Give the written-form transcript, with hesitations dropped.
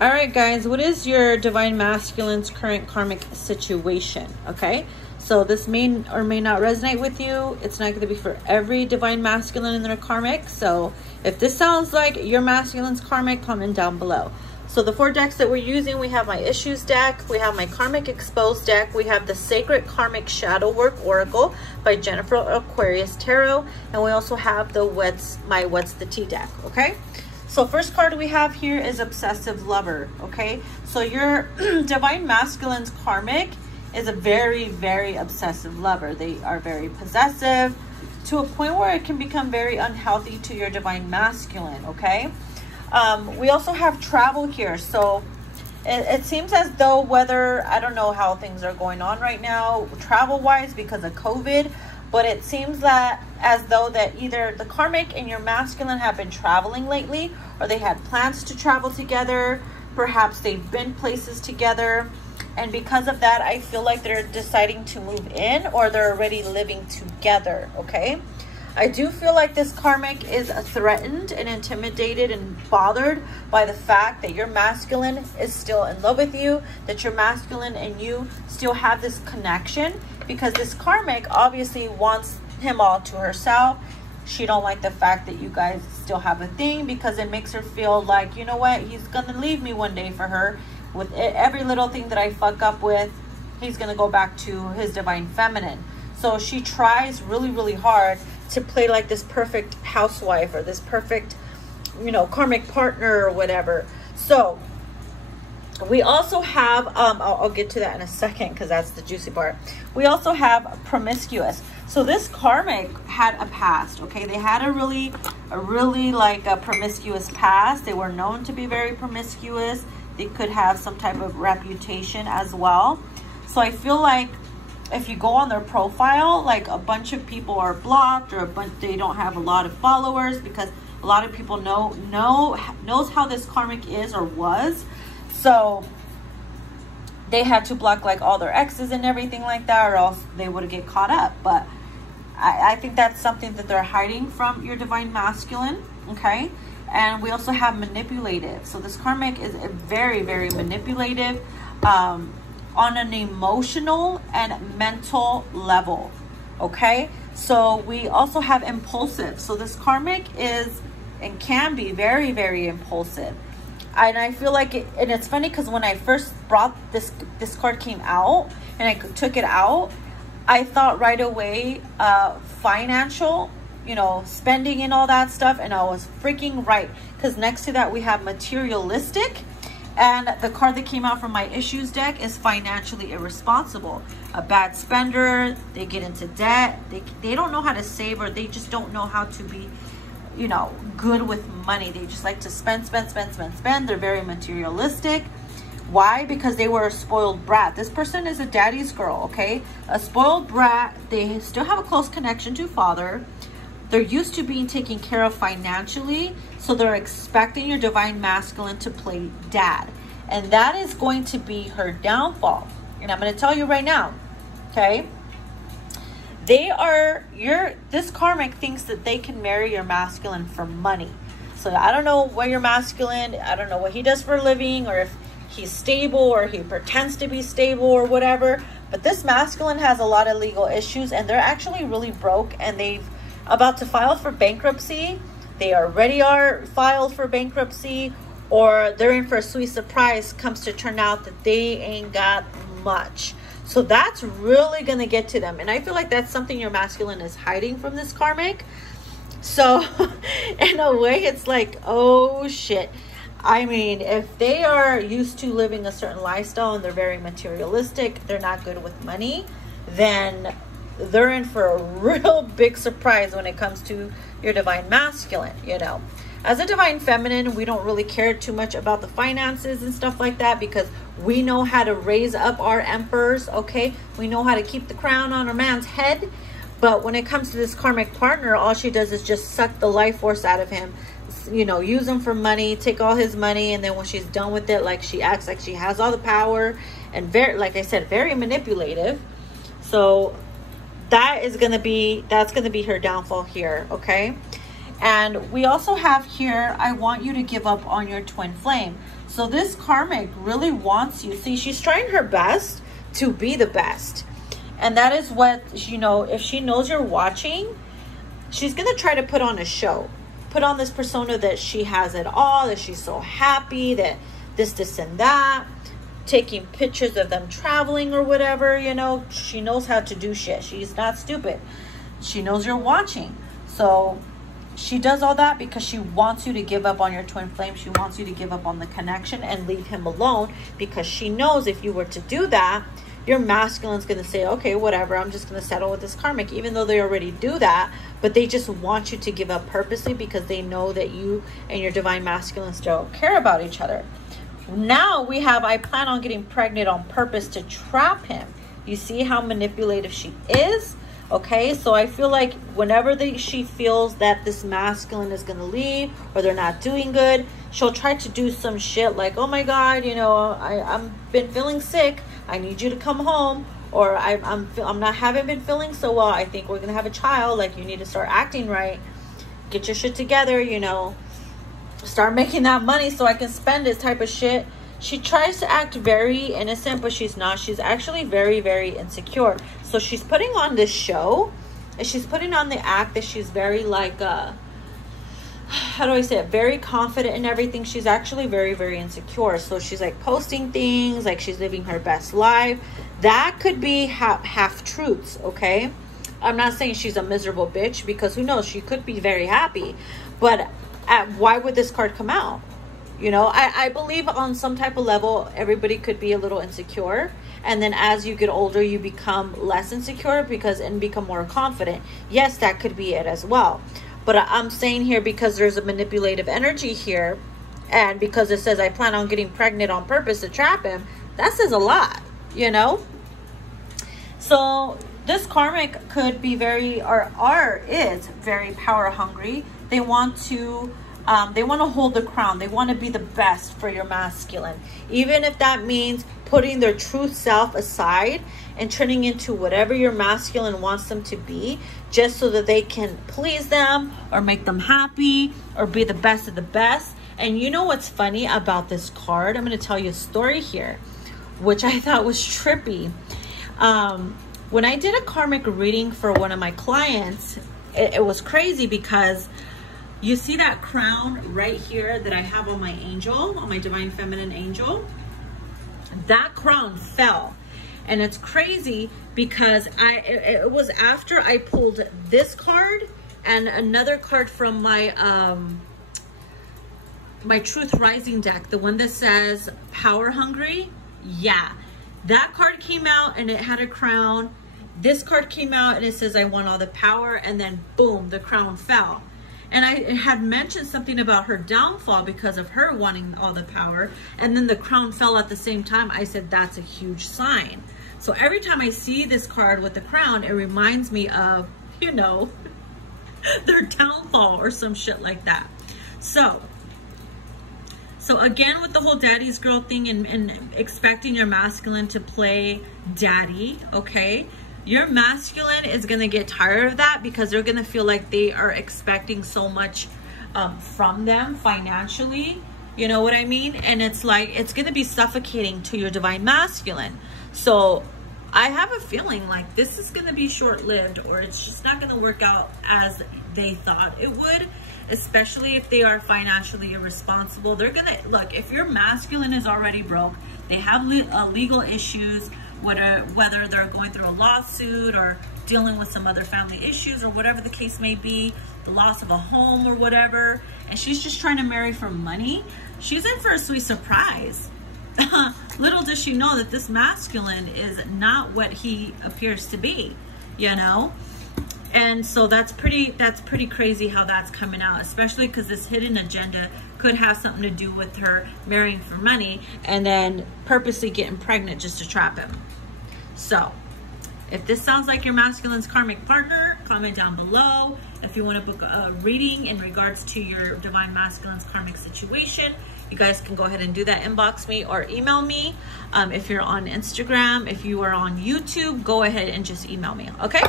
All right, guys, what is your divine masculine's current karmic situation? Okay, so this may or may not resonate with you. It's not going to be for every divine masculine in their karmic. So if this sounds like your masculine's karmic, comment down below. So the 4 decks that we're using, we have my Issues deck, we have my Karmic Exposed deck, we have the Sacred Karmic Shadow Work Oracle by Jennifer Aquarius Tarot, and we also have the my What's the Tea deck, okay? So first card we have here is Obsessive Lover, okay? So your divine masculine's karmic is a very, very obsessive lover. They are very possessive to a point where it can become very unhealthy to your divine masculine, okay? We also have travel here. So it seems as though whether, I don't know how things are going on right now travel-wise because of COVID, but it seems that as though that either the karmic and your masculine have been traveling lately, or they had plans to travel together. Perhaps they've been places together. And because of that, I feel like they're deciding to move in, or they're already living together, okay? I do feel like this karmic is threatened and intimidated and bothered by the fact that your masculine is still in love with you, that your masculine and you still have this connection, because this karmic obviously wants him all to herself. She don't like the fact that you guys still have a thing, because it makes her feel like, you know what, he's gonna leave me one day for her. With every little thing that I fuck up with, he's gonna go back to his divine feminine. So she tries really, really hard to play like this perfect housewife, or this perfect, you know, karmic partner or whatever. So we also have, I'll get to that in a second because that's the juicy part. We also have promiscuous. So this karmic had a past, okay? They had a really like a promiscuous past. They were known to be very promiscuous. They could have some type of reputation as well. So I feel like if you go on their profile, like a bunch of people are blocked, or they don't have a lot of followers, because a lot of people knows how this karmic is or was. So they had to block like all their exes and everything like that, or else they would get caught up. But I think that's something that they're hiding from your divine masculine, okay? And we also have manipulative. So this karmic is very, very manipulative on an emotional and mental level, okay? So we also have impulsive. So this karmic is and can be very, very impulsive. And I feel like and it's funny because when I first brought this card came out and I took it out, I thought right away financial, you know, spending and all that stuff, and I was freaking right, because next to that we have materialistic, and the card that came out from my Issues deck is financially irresponsible. A bad spender, they get into debt, they don't know how to save, or they just don't know how to be, you know, good with money. They just like to spend. They're very materialistic. Why? Because they were a spoiled brat. This person is a daddy's girl, okay? A spoiled brat. They still have a close connection to father. They're used to being taken care of financially, so they're expecting your divine masculine to play dad. And that is going to be her downfall. And I'm going to tell you right now, okay? This karmic thinks that they can marry your masculine for money. So I don't know what your masculine, I don't know what he does for a living, or if he's stable, or he pretends to be stable, or whatever. But this masculine has a lot of legal issues, and they're actually really broke, and they've about to file for bankruptcy. They already are filed for bankruptcy, or they're in for a sweet surprise. Comes to turn out that they ain't got much. So that's really going to get to them. And I feel like that's something your masculine is hiding from this karmic. So in a way, it's like, oh shit. I mean, if they are used to living a certain lifestyle and they're very materialistic, they're not good with money, then they're in for a real big surprise when it comes to your divine masculine, you know. As a divine feminine, we don't really care too much about the finances and stuff like that, because we know how to raise up our emperors, okay? We know how to keep the crown on a man's head. But when it comes to this karmic partner, all she does is just suck the life force out of him, you know, use him for money, take all his money, and then when she's done with it, like, she acts like she has all the power, and very, like I said, very manipulative. So that's gonna be her downfall here, okay? And we also have here, I want you to give up on your twin flame. So this karmic really wants you. See, she's trying her best to be the best. And that is what, you know, if she knows you're watching, she's going to try to put on a show. Put on this persona that she has it all, that she's so happy, that this, and that. Taking pictures of them traveling or whatever, you know. She knows how to do shit. She's not stupid. She knows you're watching. So she does all that because she wants you to give up on your twin flame. She wants you to give up on the connection and leave him alone, because she knows if you were to do that, your masculine's going to say, okay, whatever, I'm just going to settle with this karmic, even though they already do that. But they just want you to give up purposely because they know that you and your divine masculine still care about each other. Now we have, I plan on getting pregnant on purpose to trap him. You see how manipulative she is? Okay, so I feel like whenever she feels that this masculine is going to leave or they're not doing good, she'll try to do some shit like, oh my God, you know, I'm been feeling sick. I need you to come home. Or haven't been feeling so well. I think we're going to have a child. Like, you need to start acting right. Get your shit together, you know. Start making that money so I can spend it, type of shit. She tries to act very innocent, but she's not. She's actually very, very insecure. So she's putting on this show, and she's putting on the act that she's very like, how do I say it? Very confident in everything. She's actually very, very insecure. So she's like posting things like she's living her best life. That could be half truths, okay? I'm not saying she's a miserable bitch, because who knows? She could be very happy. But why would this card come out? You know, I believe on some type of level, everybody could be a little insecure. And then as you get older, you become less insecure and become more confident. Yes, that could be it as well. But I'm saying here, because there's a manipulative energy here, and because it says I plan on getting pregnant on purpose to trap him, that says a lot, you know? So this karmic could be is very power hungry. They want to hold the crown. They want to be the best for your masculine. Even if that means putting their true self aside and turning into whatever your masculine wants them to be, just so that they can please them or make them happy or be the best of the best. And you know what's funny about this card? I'm going to tell you a story here, which I thought was trippy. When I did a karmic reading for one of my clients, it was crazy, because you see that crown right here that I have on my angel, on my divine feminine angel? That crown fell. And it's crazy because it was after I pulled this card and another card from my my Truth Rising deck, the one that says Power Hungry. Yeah, that card came out and it had a crown. This card came out and it says I want all the power, and then boom, the crown fell. And I had mentioned something about her downfall because of her wanting all the power, and then the crown fell at the same time. I said that's a huge sign. So every time I see this card with the crown, it reminds me of, you know, their downfall or some shit like that. So again, with the whole daddy's girl thing and expecting your masculine to play daddy, okay? Your masculine is going to get tired of that, because they're going to feel like they are expecting so much from them financially. You know what I mean? And it's like, it's going to be suffocating to your divine masculine. So I have a feeling like this is going to be short-lived, or it's just not going to work out as they thought it would, especially if they are financially irresponsible. They're going to, look, if your masculine is already broke, they have legal issues, whether they're going through a lawsuit or dealing with some other family issues or whatever the case may be, the loss of a home or whatever, and she's just trying to marry for money, she's in for a sweet surprise. Little does she know that this masculine is not what he appears to be, you know? And so that's pretty crazy how that's coming out, especially because this hidden agenda could have something to do with her marrying for money and then purposely getting pregnant just to trap him. So if this sounds like your masculine's karmic partner, comment down below. If you want to book a reading in regards to your divine masculine's karmic situation, you guys can go ahead and do that. Inbox me or email me. If you're on Instagram, if you are on YouTube, go ahead and just email me, okay?